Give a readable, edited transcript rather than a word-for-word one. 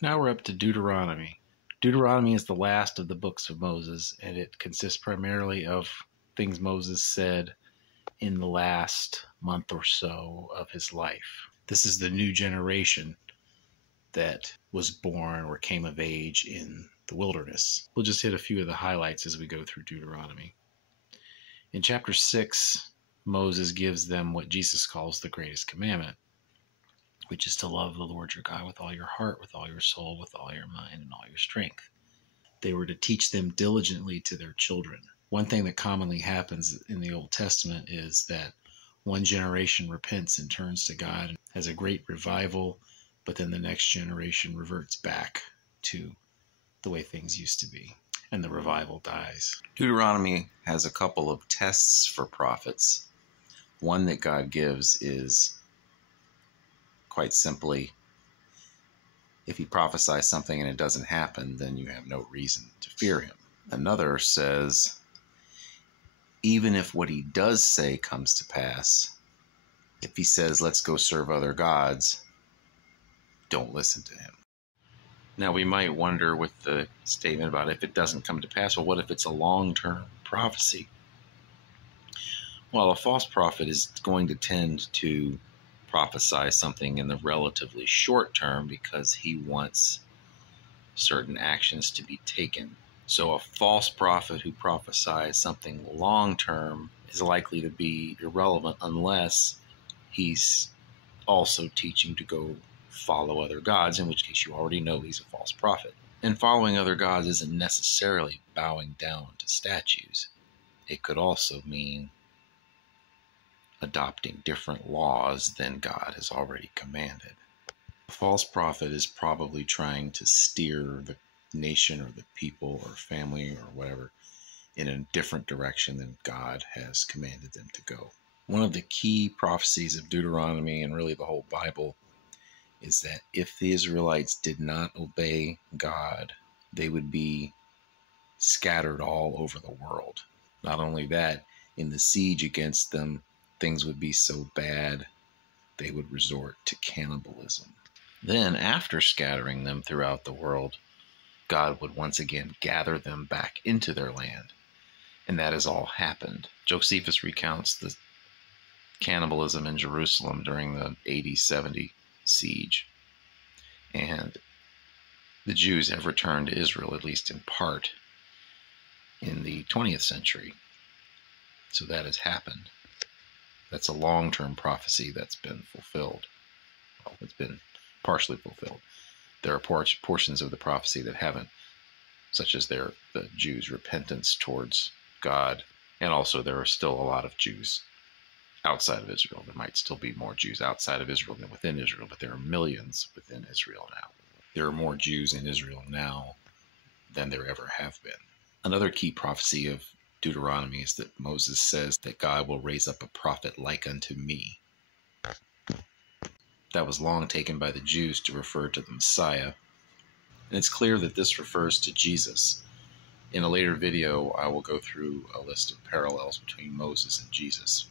Now we're up to Deuteronomy. Deuteronomy is the last of the books of Moses, and it consists primarily of things Moses said in the last month or so of his life. This is the new generation that was born or came of age in the wilderness. We'll just hit a few of the highlights as we go through Deuteronomy. In chapter 6, Moses gives them what Jesus calls the greatest commandment, which is to love the Lord your God with all your heart, with all your soul, with all your mind, and all your strength. They were to teach them diligently to their children. One thing that commonly happens in the Old Testament is that one generation repents and turns to God and has a great revival, but then the next generation reverts back to the way things used to be, and the revival dies. Deuteronomy has a couple of tests for prophets. One that God gives is quite simply, if he prophesies something and it doesn't happen, then you have no reason to fear him. Another says, even if what he does say comes to pass, if he says, let's go serve other gods, don't listen to him. Now we might wonder with the statement about if it doesn't come to pass, well, what if it's a long-term prophecy? Well, a false prophet is going to tend to prophesy something in the relatively short term because he wants certain actions to be taken. So a false prophet who prophesies something long term is likely to be irrelevant unless he's also teaching to go follow other gods, in which case you already know he's a false prophet. And following other gods isn't necessarily bowing down to statues. It could also mean adopting different laws than God has already commanded. A false prophet is probably trying to steer the nation or the people or family or whatever in a different direction than God has commanded them to go. One of the key prophecies of Deuteronomy and really the whole Bible is that if the Israelites did not obey God, they would be scattered all over the world. Not only that, in the siege against them, things would be so bad they would resort to cannibalism. Then, after scattering them throughout the world, God would once again gather them back into their land. And that has all happened. Josephus recounts the cannibalism in Jerusalem during the AD 70 siege. And the Jews have returned to Israel, at least in part, in the 20th century. So that has happened. That's a long-term prophecy that's been fulfilled. Well, it's been partially fulfilled. There are portions of the prophecy that haven't, such as the Jews' repentance towards God, and also there are still a lot of Jews outside of Israel. There might still be more Jews outside of Israel than within Israel, but there are millions within Israel now. There are more Jews in Israel now than there ever have been. Another key prophecy of Deuteronomy is that Moses says that God will raise up a prophet like unto me. That was long taken by the Jews to refer to the Messiah. And it's clear that this refers to Jesus. In a later video, I will go through a list of parallels between Moses and Jesus.